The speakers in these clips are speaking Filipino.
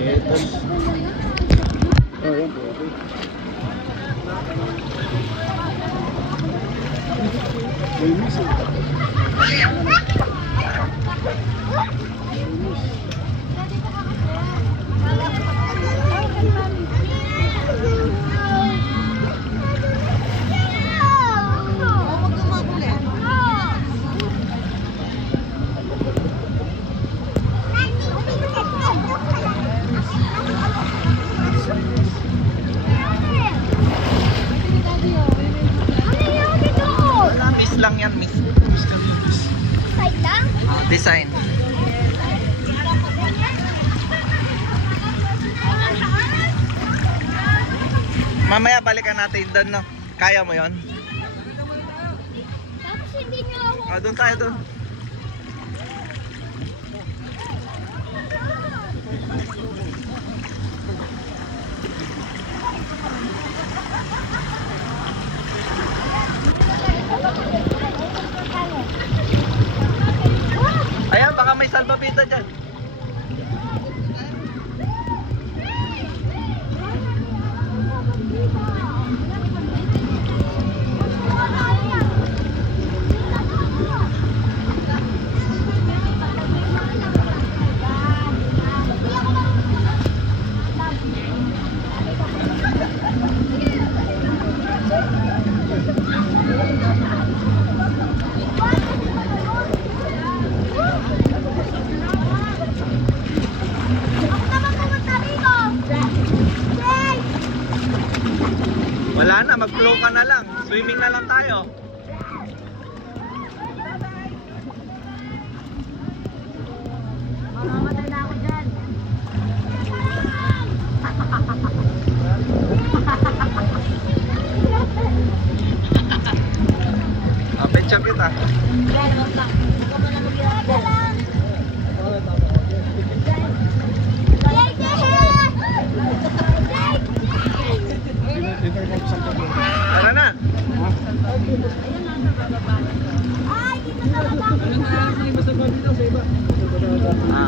Etos. Oh, yan po. May miso. Lang yan, miss. Side lang? Design. Mamaya balikan natin doon, no? Kaya mo yon? Tapos hindi nyo ako. Doon tayo doon. Ayan, baka may salbabida dyan. Wala na, mag-flow ka na lang. Swimming na lang tayo. Mamamatay na ako dyan. Petsa kita. Yan, wag lang. Huwag mo na mag-iwan. Tara na.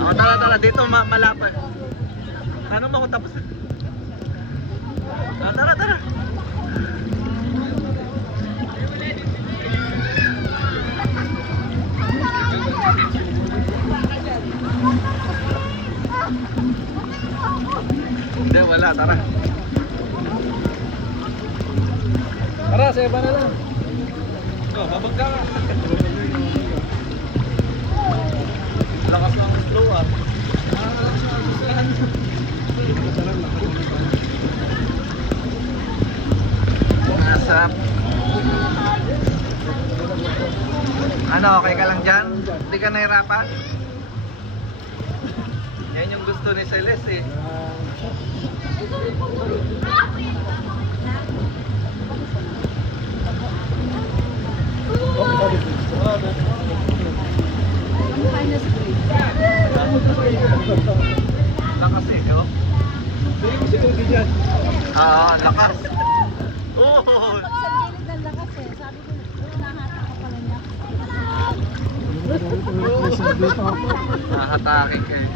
O tara, dito malapad. Tanong mo kung tapos. Tara. Hindi, wala, tara. Tara, sa iba na lang. Babag ka. Lakas ng slow ah. Nasap. Ano, okay ka lang dyan? Hindi ka nahirapan? Yan yung gusto ni Celeste eh. Lakas eh, oh. Hindi mo si Cody dyan. Lakas. Oh. Sa gilid ng lakas eh. Sabi ko, nahatak ko pala niya. Nahatakin ka eh.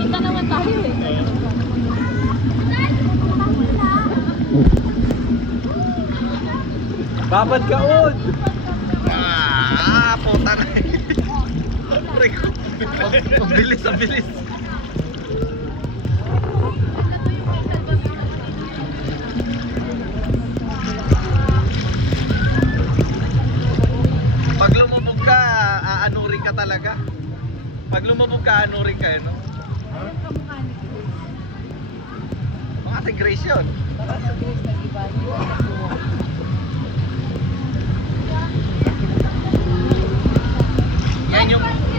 Kita naman tayo eh. Babad ka, Od! Puta na eh. Ang bilis. Pag lumubog ka, aanurin ka talaga. Pag lumubog ka, aanurin ka eh, no? Mga si Grace yun.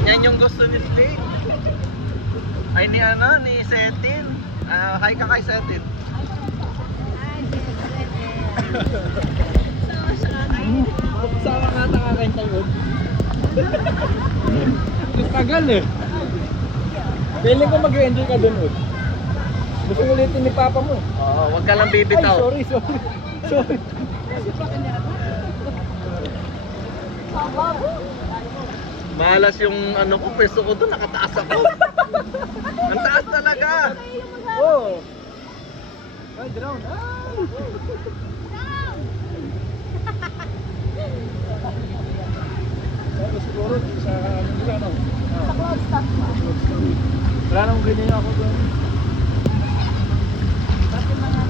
Yan yung gusto ni Slade. Ay ni Setin. Hi ka kay Setin. Sama nga nakakanta yun. Tagal eh. Pili ko mag-enjoy ka dun, Od. Gusto ulitin ni Papa mo. Oo, wag ka lang bibitaw. Ay, sorry. Malas yung ano ko, peso ko doon, nakataas ako. Ang taas talaga. Oh! Ay, drown! Ay! Pero siguro sa ano nila, no? Sa cloud stop mo. Wala nang ganyan ako doon. Bakit mga